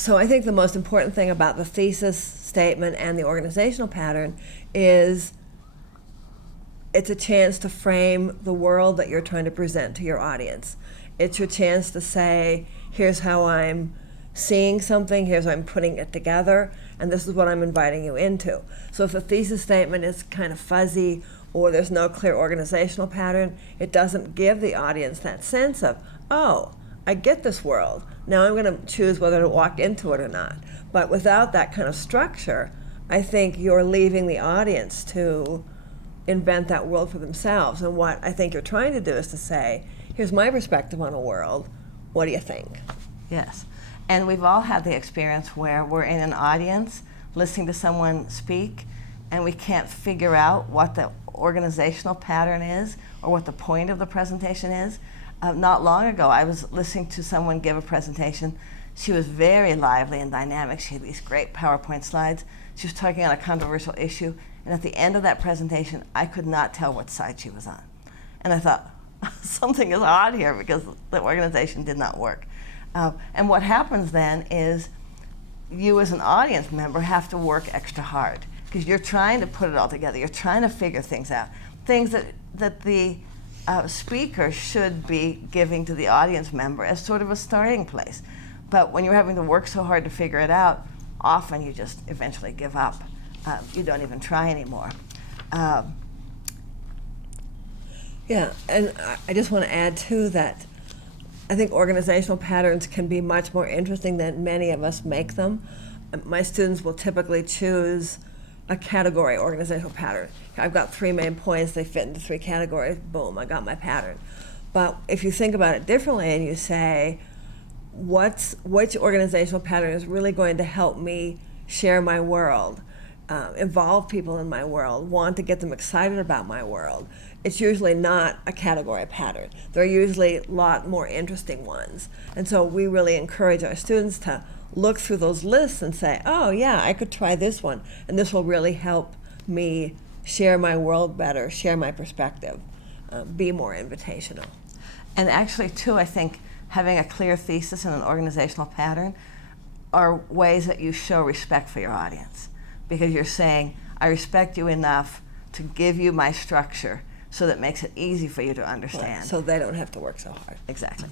So I think the most important thing about the thesis statement and the organizational pattern is it's a chance to frame the world that you're trying to present to your audience. It's your chance to say, here's how I'm seeing something, here's how I'm putting it together, and this is what I'm inviting you into. So if the thesis statement is kind of fuzzy or there's no clear organizational pattern, it doesn't give the audience that sense of, oh, I get this world. Now I'm going to choose whether to walk into it or not. But without that kind of structure, I think you're leaving the audience to invent that world for themselves. And what I think you're trying to do is to say, here's my perspective on a world. What do you think? Yes. And we've all had the experience where we're in an audience listening to someone speak and we can't figure out what the organizational pattern is or what the point of the presentation is. Not long ago, I was listening to someone give a presentation. She was very lively and dynamic. She had these great PowerPoint slides. She was talking on a controversial issue. And at the end of that presentation, I could not tell what side she was on. And I thought, something is odd here because the organization did not work. And what happens then is you as an audience member have to work extra hard because you're trying to put it all together. You're trying to figure things out, things that the speaker should be giving to the audience member as sort of a starting place. But when you're having to work so hard to figure it out, often you just eventually give up. You don't even try anymore. Yeah, and I just want to add too that I think organizational patterns can be much more interesting than many of us make them. My students will typically choose a category organizational pattern. I've got 3 main points, they fit into 3 categories, boom, I got my pattern. But if you think about it differently and you say, which organizational pattern is really going to help me share my world, involve people in my world, want to get them excited about my world, it's usually not a category pattern. There are usually a lot more interesting ones. And so we really encourage our students to look through those lists and say, oh yeah, I could try this one, and this will really help me share my world better, share my perspective, be more invitational. And actually too, I think having a clear thesis and an organizational pattern are ways that you show respect for your audience. Because you're saying, I respect you enough to give you my structure so that it makes it easy for you to understand. Right, so they don't have to work so hard. Exactly.